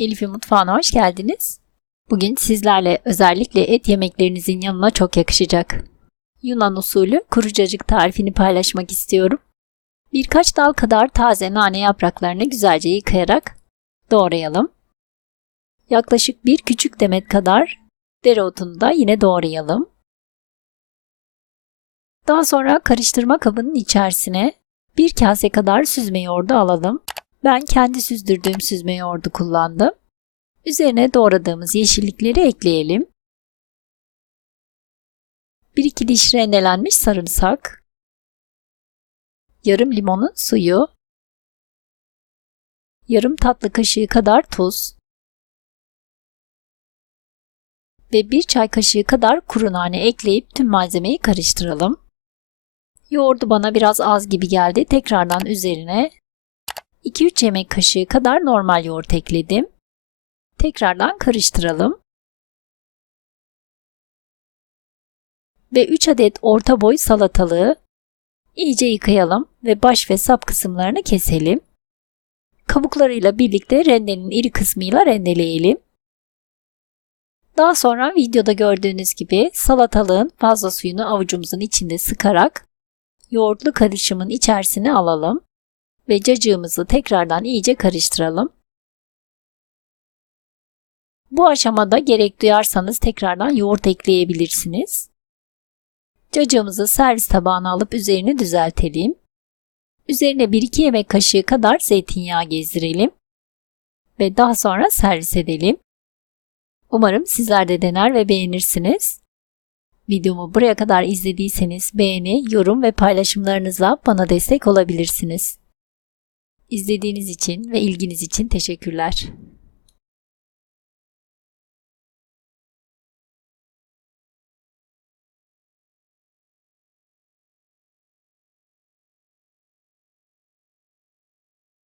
Elif'in mutfağına hoş geldiniz. Bugün sizlerle özellikle et yemeklerinizin yanına çok yakışacak Yunan usulü kuru cacık tarifini paylaşmak istiyorum. Birkaç dal kadar taze nane yapraklarını güzelce yıkayarak doğrayalım. Yaklaşık bir küçük demet kadar dereotunu da yine doğrayalım. Daha sonra karıştırma kabının içerisine bir kase kadar süzme yoğurdu alalım. Ben kendi süzdürdüğüm süzme yoğurdu kullandım. Üzerine doğradığımız yeşillikleri ekleyelim. 1-2 diş rendelenmiş sarımsak, yarım limonun suyu, yarım tatlı kaşığı kadar tuz ve 1 çay kaşığı kadar kuru nane ekleyip tüm malzemeyi karıştıralım. Yoğurdu bana biraz az gibi geldi. Tekrardan üzerine 2-3 yemek kaşığı kadar normal yoğurt ekledim. Tekrardan karıştıralım. Ve 3 adet orta boy salatalığı iyice yıkayalım ve baş ve sap kısımlarını keselim. Kabuklarıyla birlikte rendenin iri kısmıyla rendeleyelim. Daha sonra videoda gördüğünüz gibi salatalığın fazla suyunu avucumuzun içinde sıkarak yoğurtlu karışımın içerisine alalım ve cacığımızı tekrardan iyice karıştıralım. Bu aşamada gerek duyarsanız tekrardan yoğurt ekleyebilirsiniz. Cacığımızı servis tabağına alıp üzerini düzeltelim. Üzerine 1-2 yemek kaşığı kadar zeytinyağı gezdirelim ve daha sonra servis edelim. Umarım sizler de dener ve beğenirsiniz. Videomu buraya kadar izlediyseniz beğeni, yorum ve paylaşımlarınızla bana destek olabilirsiniz. İzlediğiniz için ve ilginiz için teşekkürler.